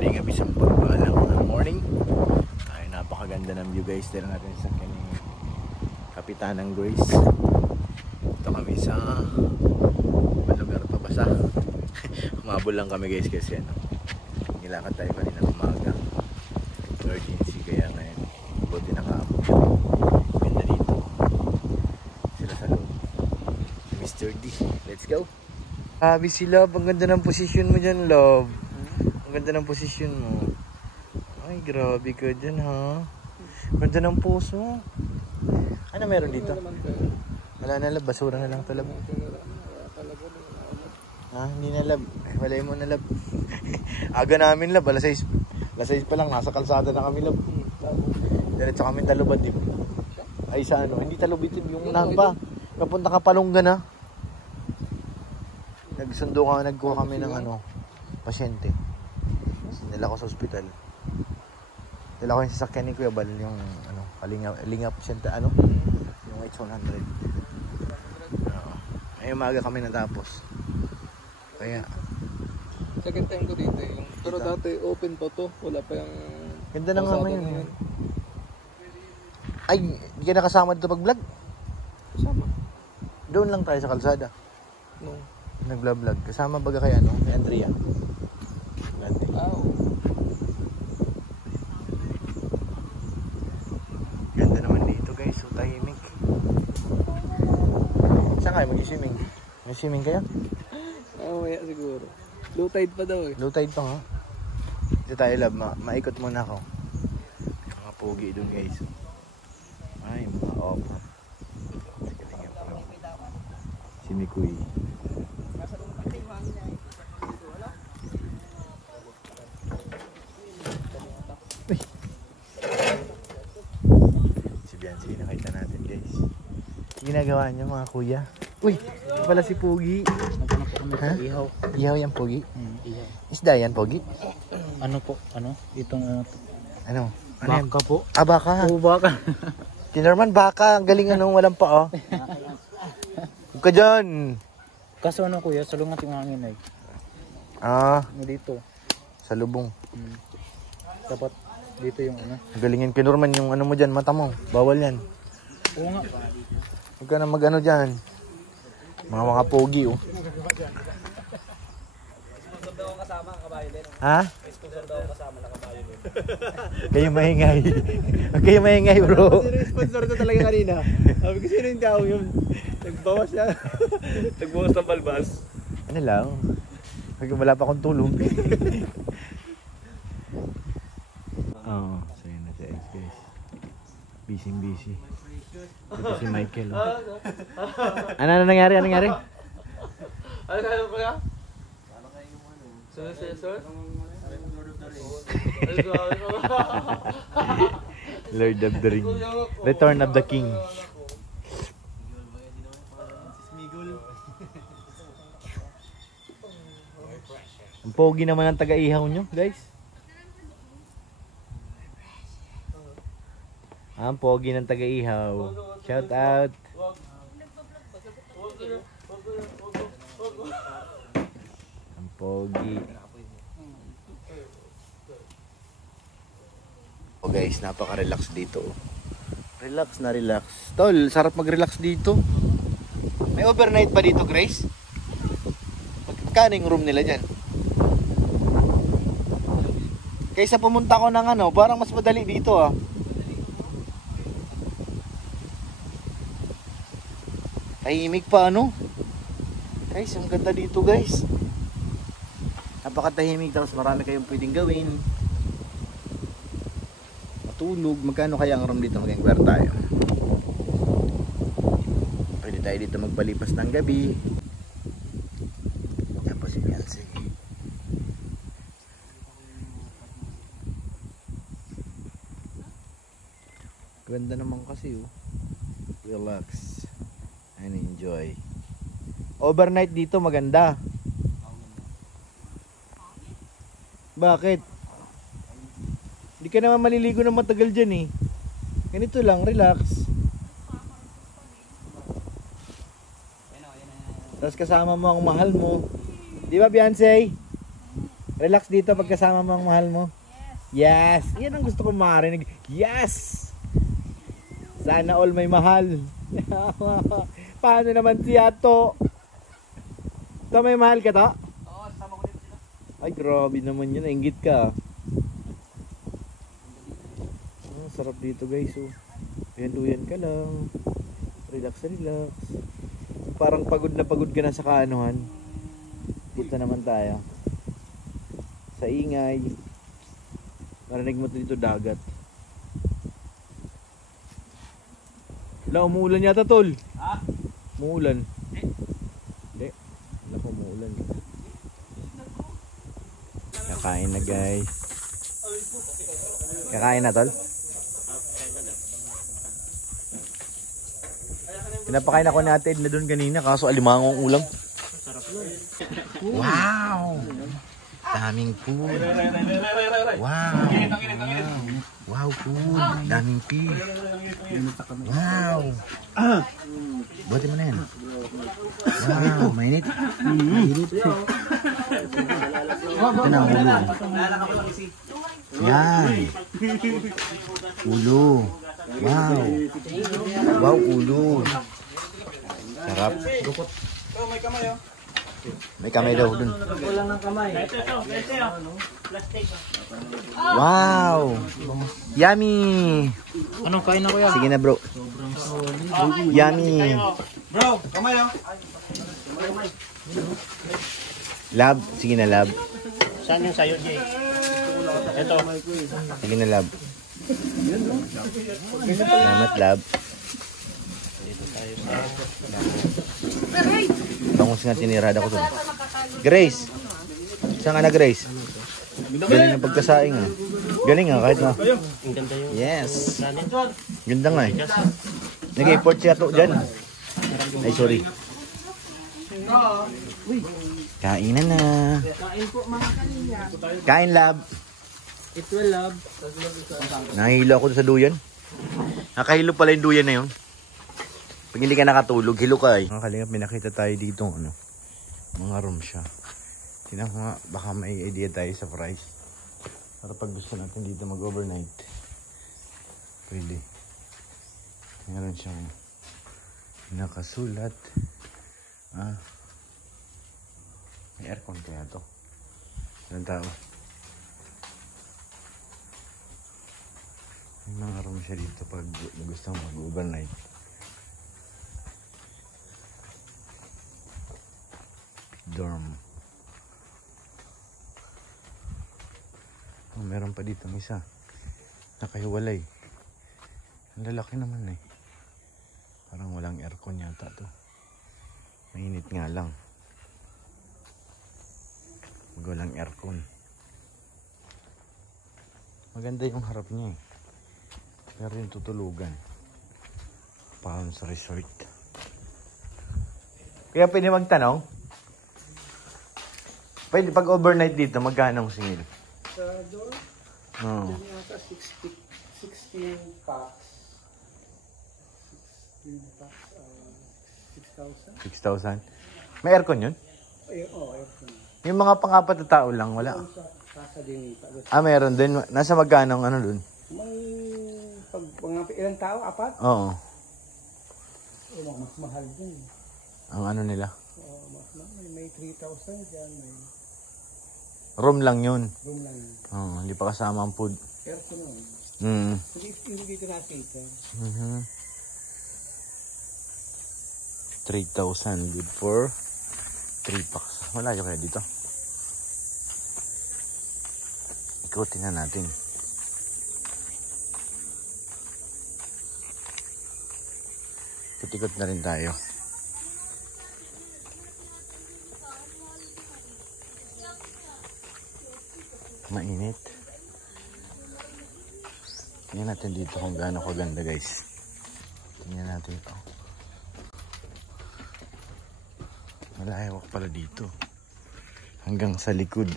Kalingap, isang pagbalang morning. Ay, napakaganda ng view guys. Dito natin sa kaning Kapitanang Grace. Ito kami sa lugar to basa. Umabol lang kami guys kasi nilakad tayo kanina umaga. Emergency kaya ngayon. Buti nakaabot. Ganda dito. Sila sa loob. Mr. D. Let's go. Sabi si Love, ang ganda ng posisyon mo dyan, Love. Ang ganda ng posisyon mo. Ay, grabe ka dyan, ha? Ganda ng post mo. Ano meron dito? Wala na, Love. Basura na lang ito, Love. Ha? Hindi na, Love. Walay mo na, Love. Aga namin, Love. Alas 6 pa lang. Nasa kalsada na kami, Love. Diretso kami Talubad, eh. Ay, sa ano? Hindi Talubad, yung unahan pa. Papunta ka Palungga na. Nagkuha kami ng pasyente. Nila ko sa ospital. Nila ko yung sasakyan ni Kuya Bal, yung Kalingap Senta, yung H100. Ay umaga kami natapos. Kaya second time ko dito yung pero dati open pa to, wala pa yung ganda na nga ngayon. Ay, di ka nakasama dito pag vlog? Kasama. Doon lang tayo sa kalsada. No. Nag-vlog. Kasama baga kay kay Andrea. Wow. Ganda naman dito guys, so tahimik. Saan kayo mag-swimming? May swimming kayo? Maya siguro. Low tide pa daw eh. Low tide pa nga. Dito tayo, Love. Maikot muna ako. Mga pogi doon guys. Ay, mga opa. Si Mikoy. Si Biancy, nakita natin guys. Ginagawa niyo mga kuya. Uy, ito pala si Pogi. Naghanap po kami sa ihaw. Ihaw yan, Pogi? Ihaw. Isda yan, Pogi? Ano po? Itong Ano baka yan? po. Ah, baka. Oo, baka. Tinorman, baka. Ang galing walang pa, Huwag ka dyan. Kaso kuya, salungat yung hangin ay. Ah, Dito. sa lubong. Dapat dito yung Galingin kinurman yung mo dyan, mata mo. Bawal yan. Oo nga. Huwag ka na dyan. Mga pogi, Ha? Kayo maingay. Huwag kayo maingay, bro. Sino yung sponsor ko talaga kanina? Sabi ko, sino yung tao yun? Nagbawas siya. Nagbawas ng balbas. Ano lang? Wala pa akong tulog. So yun na si X, guys. Busy. Ito si Michael. Ano nangyari? Ano kayo ko ya? Sir? Lord of the Ring. Return of the King. Ang pogi naman ang taga-ihaw nyo, guys. Ang pogi ng taga-ihaw. Shout out. Ang pogi. Oh guys, napaka-relax dito. Relax na relax. Tol, sarap mag-relax dito. May overnight pa dito, Grace? Magkano yung room nila dyan? Kaysa pumunta ko ng parang mas madali dito Tahimik pa Guys, ang ganda dito guys. Napakatahimik, tapos marami kayong pwedeng gawin. Matulog. Magkano kaya ang room dito? Mag-inquire tayo. Pwede tayo dito magpalipas ng gabi. Yan po si Biancy. Ganda naman kasi Relax and enjoy. Overnight dito maganda. Bakit? Hindi ka naman maliligo ng matagal dyan Ganito lang, relax. Tapos kasama mo ang mahal mo. Di ba, Beyonce? Relax dito pagkasama mo ang mahal mo. Yes. Yan ang gusto ko marinig. Yes. Sana all may mahal. Paano naman siya to? Ito may mahal ka to? Oo, sama ko din sila. Ay grabe naman yun. Nainggit ka. Sarap dito guys. Oh. Tuyan ka lang. Relax. Parang pagod ka na sa kaanuhan. Dito naman tayo. Sa ingay. Marinig mo dito dagat. Wala, umuulan yata tol. Ha? Umuulan. Hindi. Wala ko umuulan. Kakain na guys. Kakain na tol? Pinapakain ako natin na doon kanina kaso alimangong ulam. Wow! Daming food. Wow! Wow food. Daming food. Wow! Buhatin mo na yan. Wow! Mainit? Mainit. Ito na ulo. Yan. Ulo. Wow! Wow, ulo. Sarap. Oh, may kamay oh. May kamay daw dun. Kulang ng kamay. Ito. Plastic. Wow! Yummy! Anong kain na kuya? Sige na bro. Yummy! Bro, kamay oh. Lab. Sige na lab. Saan yung sayo, Jay? Ito. Sige na lab. Salamat lab. Dito tayo sa... Bangus nga tinirada ko dun. Grace! Saan ka na Grace? Galing ang pagkasaing ah. Galing ah kahit na. Ang ganda yung... Yes! Sanin. Ganda nga eh. Nag-import siya to dyan. Ay sorry. Kainan na. Kain po mga kanina. Kain lab. Ito love. Nahihilo ako sa duyan. Nakahilo pala yung duyan na yun. Pag hindi ka nakatulog, hilo ka eh. Mga kalingap, may nakita tayo dito ano, mga room siya. Tingnan ko nga, baka may idea tayo sa price. Para pag gusto natin dito mag-overnight. Pwede. Meron siyang nakasulat. May aircon kaya to. Ilang tao? May mga room siya dito pag gusto mag-overnight. Dorm. Oh, meron pa dito isa. Nakahiwalay. Ang lalaki naman eh. Parang walang aircon yata to. Mainit nga lang. Walang aircon. Maganda yung harap niya eh. Pero yung tutulugan. Parang sa resort. Kaya pwede magtanong? Pwede pag overnight dito, magkano ang singil? Sa door? Oo. Yan yata 16 packs. 16 packs. 6,000. 6,000. May aircon yun? Aircon. Yung mga pang-apat na tao lang, wala. Sa Dinita. Meron din. Nasa magkano ang ano dun? May pag mga ilang tao? Apat? Oo. Mas mahal din. Ang ano nila. Mas mahal. May 3,000 dyan. May Room lang yun. room lang yun. Oo, hindi pa kasama ang food. Aircon lang. Mm. Hindi ko nakita. 3,000 good for 3 packs. Malayo kaya dito. Ikutin na natin. Ikot na rin tayo. Mainit. Tingnan natin dito kung gaano kaganda guys. Tingnan natin ito. Malawak pala dito. Hanggang sa likod.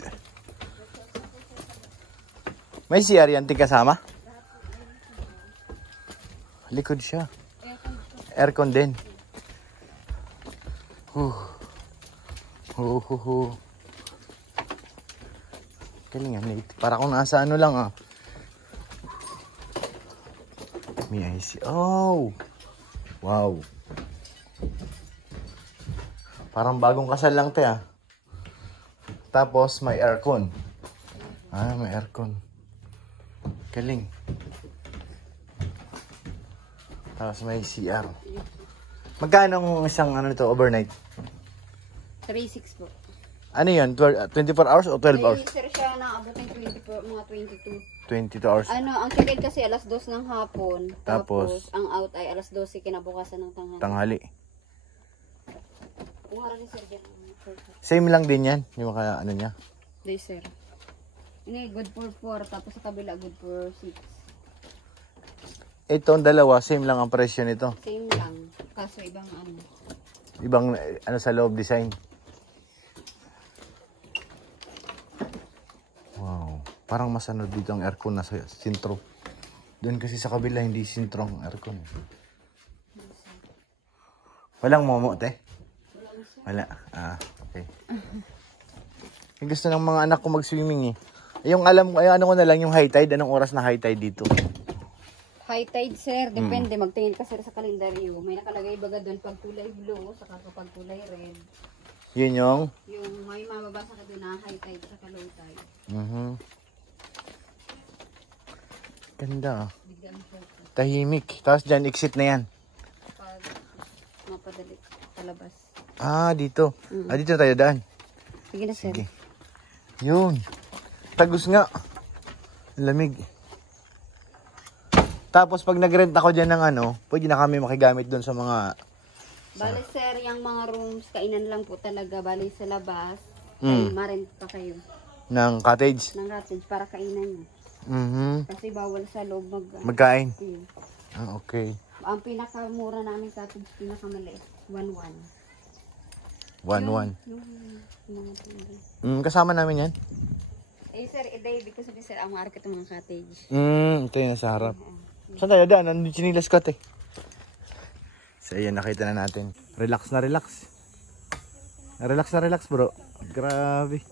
May CR yan kasama? Likod siya. Aircon din. Galing yan. Para kung nasa ano lang ah. May IC. Oh! Wow. Parang bagong kasal lang te ah. Tapos may aircon. Ah, may aircon. Galing. Tapos may CR. Magkano ang isang ano nito overnight? 3.6 po. Ano yun? 24 hours o 12 hours? Sir siya naabutin 24, mga 22. 22 hours. Ano, ang check-in kasi alas 2 ng hapon. Tapos, ang out ay alas 12 kinabukasan ng tanghali. Tanghali. Umara ni sir dyan. Same lang din yan. Yung kaya ano niya. Day sir. Ini good for 4, tapos sa kabila good for 6. Itong dalawa, same lang ang presyo nito. Same lang. Kaso ibang ano. Ibang ano sa loob design. Wow. Parang mas ano dito ang aircon nasa sintro. Doon kasi sa kabila hindi sintro ang aircon. Walang momo, te? Wala. Ah, okay. Gusto ng mga anak ko mag-swimming eh. Yung alam ko, ano ko na lang yung high tide. Anong oras na high tide dito? High tide sir, depende. Magtingin ka sir sa kalendaryo. May nakalagay baga doon pag kulay blue, saka kapag kulay red. Yun yung? Yung may mababasa ka doon na high tide saka low tide. Ganda ah. Bigyan po. Tahimik. Tapos dyan, exit na yan. Pag mapadali palabas. Ah, dito. Ah, dito tayo daan. Sige na sir. Sige. Yun. Tagus nga. Lamig. Tapos pag nag-rent ako dyan ng ano, pwede na kami makigamit doon sa mga... Bale sir, yung mga rooms, kainan lang po talaga. Bale sa labas, ay ma-rent pa kayo ng cottage. ng cottage para kainan nyo. Kasi bawal sa loob Magkain. Yun. Ah, okay. Ang pinakamura namin cottage, pinakamaliit, 1.1. 1-1. Yung mga tingin. Kasama namin yan? Eh sir, David, kasi sir, ang market ng mga cottage. Ito yung nasa harap. Saan tayo daan? Nandun chinilas ko, te. So, ayan, nakita na natin. Relax na relax. Relax na relax, bro. Grabe.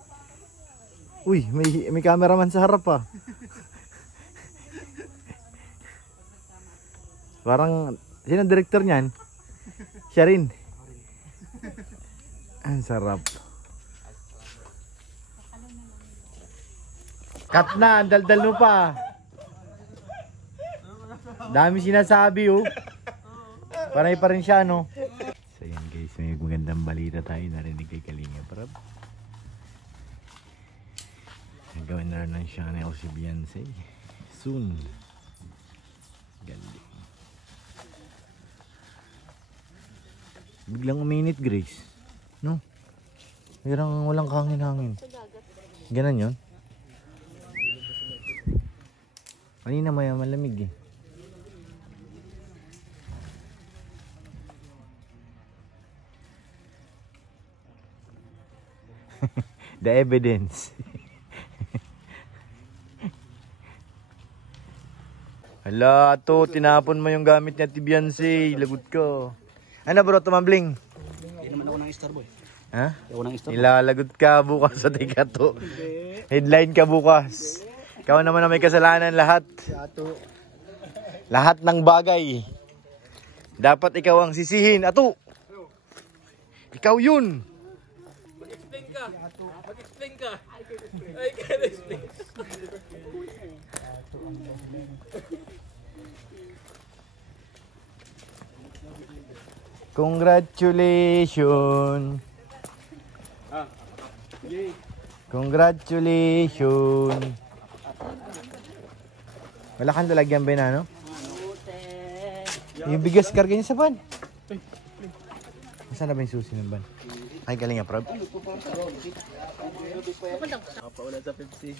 Uy, may cameraman sa harap, ah. Parang, sino ang director niyan? Siya rin. Ang sarap. Cut na, ang daldal mo pa. Dami sinasabi, oh. Panay pa rin siya, no? So yan guys, may magandang balita tayo narinig kay Kalinga Prab. Nagawin na rin siya na si Beyonce. Soon. Galing. Biglang uminit, Grace. No? Walang kahangin-hangin. Ganon yun? Kanina may malamig eh. The evidence. Hala, to tinapon mo yung gamit niya, Beyonce. Lagot ko. Ano bro, tumambling? Hindi naman ako ng star boy. Ha? Ako ng star. Ilalagot ka bukas sa tikato. Headline ka bukas. Ikaw naman na may kasalanan lahat. Lahat ng bagay. Dapat ikaw ang sisihin. Ato! Ikaw yun! Mag-explain ka. Mag-explain ka. I can't explain. Congratulations! Congratulations! Wala kang lalagyan ba na, no? Yung bigas karga niya sa van. Saan na ba yung susi ng van? Ay, galing nga, Prab. Paula sa Pepsi.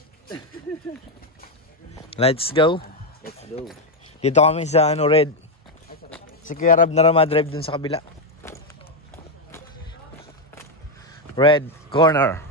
Let's go. Let's go. Dito kami sa Red. Si Kuya Rab na drive dun sa kabila. Red corner.